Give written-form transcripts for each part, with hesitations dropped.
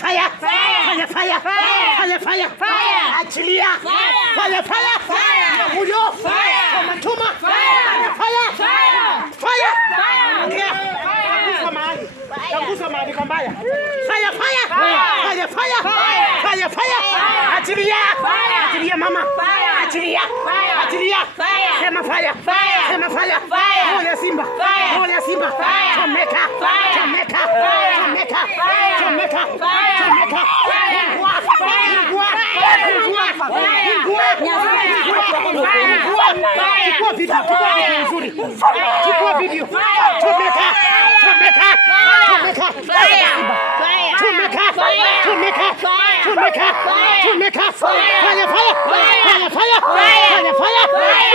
fire. Fire fire. Fire fire. Achilia. Fire fire. Huyo. Matuma. Fire fire. Tanguza mahali pambaya. Fire fire. Achilia mama. Achilia. Sema fire. Ole Simba. Chomeka. Chukua video. Chomeka.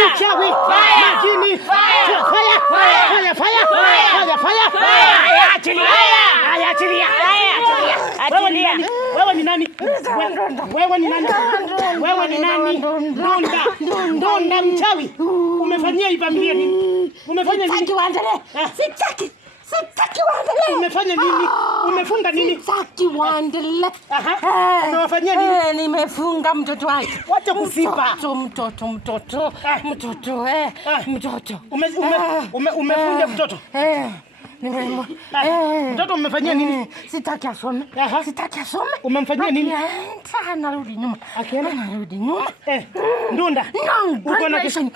Uchawi. Majini. Achilia. Wewe ni nani? Ndonda mchawi. Umefanyia hii familia nini? Umefanya nini? Sitaki waendelee. Umefanya nini? Umefunga nini? Sitaki waendelee. Umewafanyia nini? Nimefunga mtoto wake. Wacha kusipa. Mtoto. Umefunga mtoto? Mtoto umefanyia nini? Sitaki asome. Umemfanyia nini? Anarudi nyuma. Ndunda. Uko na graduation.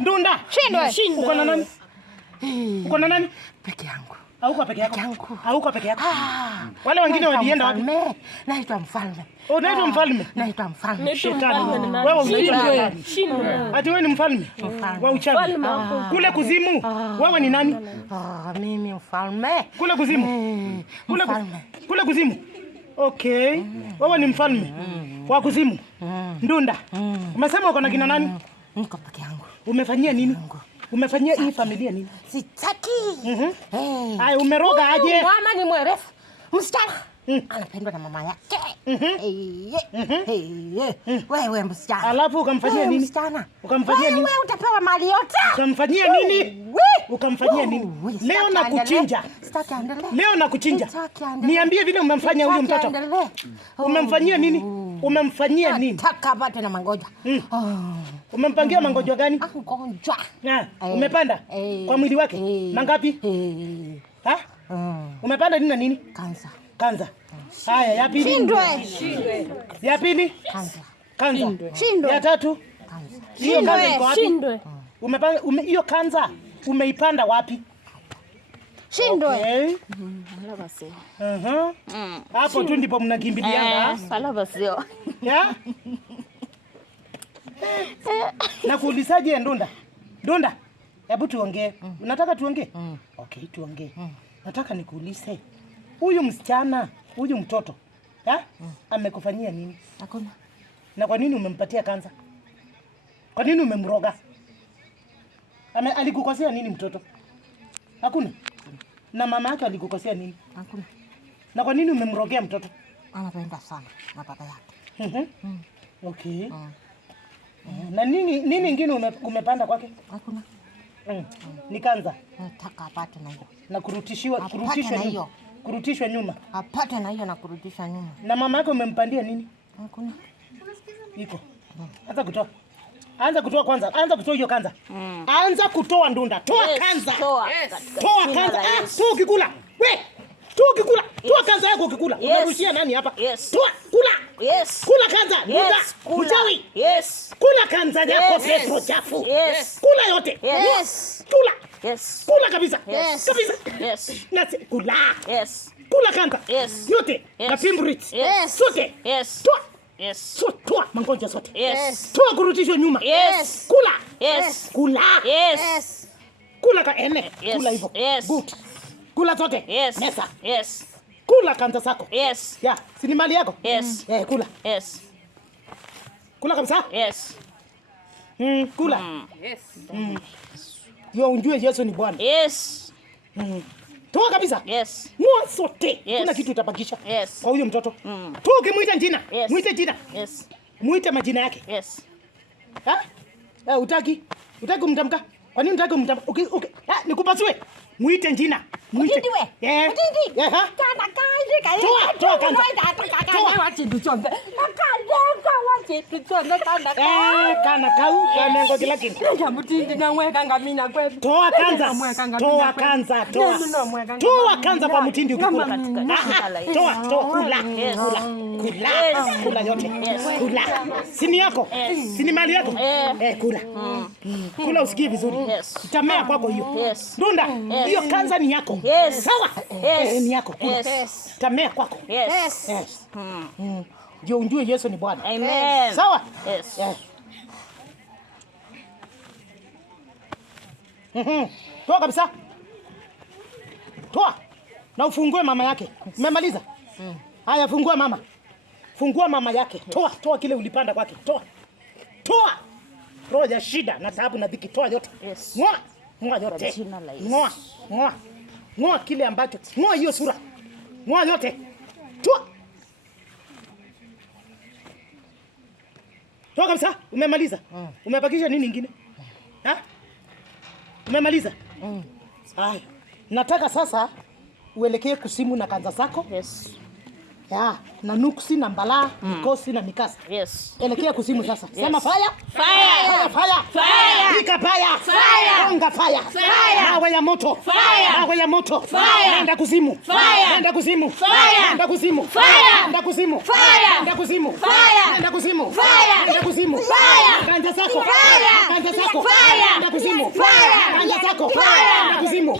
Ndunda. Uko na nani? Peke yangu. Hauko peke yako. Wale wengine walienda wapi? Naitwa mfalme. Unaitwa mfalme? Naitwa mfalme. Shetani. Wewe unaitwa shetani. Ati wewe ni mfalme wa uchawi. Kule kuzimu. Wewe ni nani? Mimi mfalme. Kule kuzimu. Kule kuzimu. Okay. Wewe ni mfalme wa kuzimu. Ndunda. Umesema uko na kina nani? Niko peke yangu. Umefanyia nini? Umefanyia hii familia nini? Sitaki. Hai, umeroga aje? Mama ni mwerefu. Msichana. Anapendwa na mama yake. Wewe msichana. Alafu ukamfanyia nini? Msichana. Ukamfanyia nini? Wewe utapewa mali yote. Ukamfanyia nini? Ukamfanyia nini? Leo nakuchinja. Sitaki aendelee. Leo nakuchinja. Niambie vile umemfanyia huyu mtoto. Umemfanyia nini? Umemfanyia nini? Nataka apate na magonjwa. Umempangia magonjwa gani? Magonjwa. Umepanda kwa mwili wake? Mangapi? Umepanda nini na nini? Kanza. Haya, ya pili. Shindwe. Ya pili? Kanza. Ya tatu? Hiyo kanza iko wapi? Umepanda hiyo kanza umeipanda wapi? Shindwe. Okay. Hapo tu ndipo mnakimbiliana. Salabasio. Ya? Nakuulizaje Ndunda? Hebu tuongee. Unataka tuongee? Okay, tuongee. Nataka nikuulize. Huyu msichana, huyu mtoto, amekufanyia nini? Hakuna. Na kwa nini umempatia kanza? Kwa nini umemroga? Alikukosea nini mtoto? Hakuna. Na mama yake alikukosea nini? Hakuna. Na kwa nini umemrogea mtoto? Anapenda sana na baba yake. Okay. Na nini ingine umepanda kwake? Hakuna. Ni kanza. Nataka apate na hiyo. Na kurutishwa nyuma. Apate na hiyo na kurudisha nyuma. Na mama yake umempandia nini? Hakuna. Iko. Anza kutoa kwanza. Anza kutoa hiyo kanza. Anza kutoa Ndunda. Toa kanza. Toa kanza. Toa ukikula. Toa kanza yako ukikula. Unarushia nani hapa? Toa, kula. Kula kanza. Ndunda. Mchawi. Kula kanza yako pepo chafu. Kula yote. Kula. Kula kabisa. Kabisa. Nasi kula. Kula kanza. Yote. Na pimbrit. Sote. Toa. Toa mangonja sote. Toa kurutishwa nyuma. Kula. Kula. Kula ka ene. Kula hivyo. Good. Kula zote. Mesa. Kula kanza zako. Ya, si ni mali yako? Kula. Kula kabisa? Kula. Yo unjue Yesu ni Bwana. Toa kabisa. Mua sote. Kuna kitu utabakisha kwa huyo mtoto. Toa ukimuita jina. Muite jina. Muite majina yake. Yes. Utaki kumtamka? Kwa nini unataka kumtamka? Nikupasue. Muite jina. Muite. Mutindi we. Mutindi. Kana kai. Toa kanza. Kana kau kana ngo kila kitu. Mutindi na mweka ngamina kwetu. Toa kanza. Toa kanza kwa mutindi ukikula. Toa kula yote. Kula. Sini yako. Sini mali yako. Kula. Kula usikie vizuri. Itamea kwako hiyo. Ndunda, hiyo kanza ni yako. Sawa? Ni yako. Itamea kwako. Ndio unjue Yesu ni Bwana. Amen. Sawa? Yes. Toa kabisa. Toa. Na ufungue mama yake. Umemaliza? Haya, fungua mama. Fungua mama yake. Toa kile ulipanda kwake. Toa. Roho ya shida na taabu na dhiki, toa yote. Yes. Ngoa yote. Ngoa kile ambacho. Ngoa hiyo sura. Ngoa yote. Toa. Toa kabisa. Umemaliza? Umebakisha nini nyingine? Umemaliza? Haya. Nataka sasa uelekee kusimu na kanza zako. Yes. Na nuksi na mbala, mikosi na mikasa. Yes. Elekea kusimu sasa. Sema fire. Fire. Pika fire. Onga fire. Mawe ya moto. Mawe ya moto. Nenda kusimu. Nenda kusimu. Nenda kusimu. Nenda kusimu. Nenda kusimu. Nenda kusimu. Nenda kusimu. Kanja zako. Kanja zako. Nenda kusimu. Kanja zako. Nenda kusimu.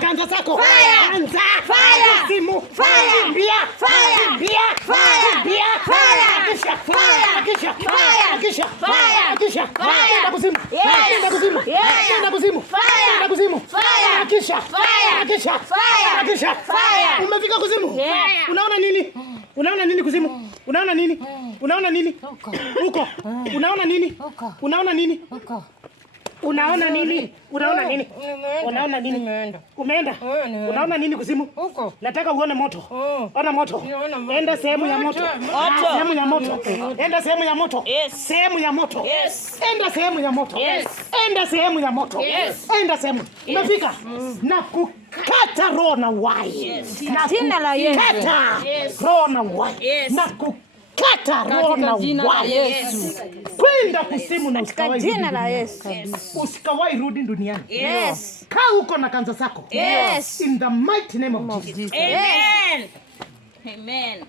Kanja zako. Kanja. Kusimu. Mbia. Umefika kuzimu? Unaona nini? Unaona nini kuzimu? Unaona nini? Unaona nini? Huko. Unaona nini? Unaona nini? Unaona nini? Unaona nini? Unaona nini? Umeenda? Unaona nini kuzimu? Nataka uone moto. Ona moto. Enda sehemu ya moto. Sehemu ya moto. Enda sehemu ya moto. Sehemu ya moto. Enda sehemu ya moto. Enda sehemu ya moto. Enda sehemu. Umefika? Na kukata roho na wai. Na jina la Yesu. kukata roho na wai. Na kukata roho na wai. Kwenda kusimu na usikawai. Jina la Yesu. Usikawai rudi duniani. Yes. Kaa huko na kanza zako. Yes. In the mighty name of Jesus. Amen. Amen.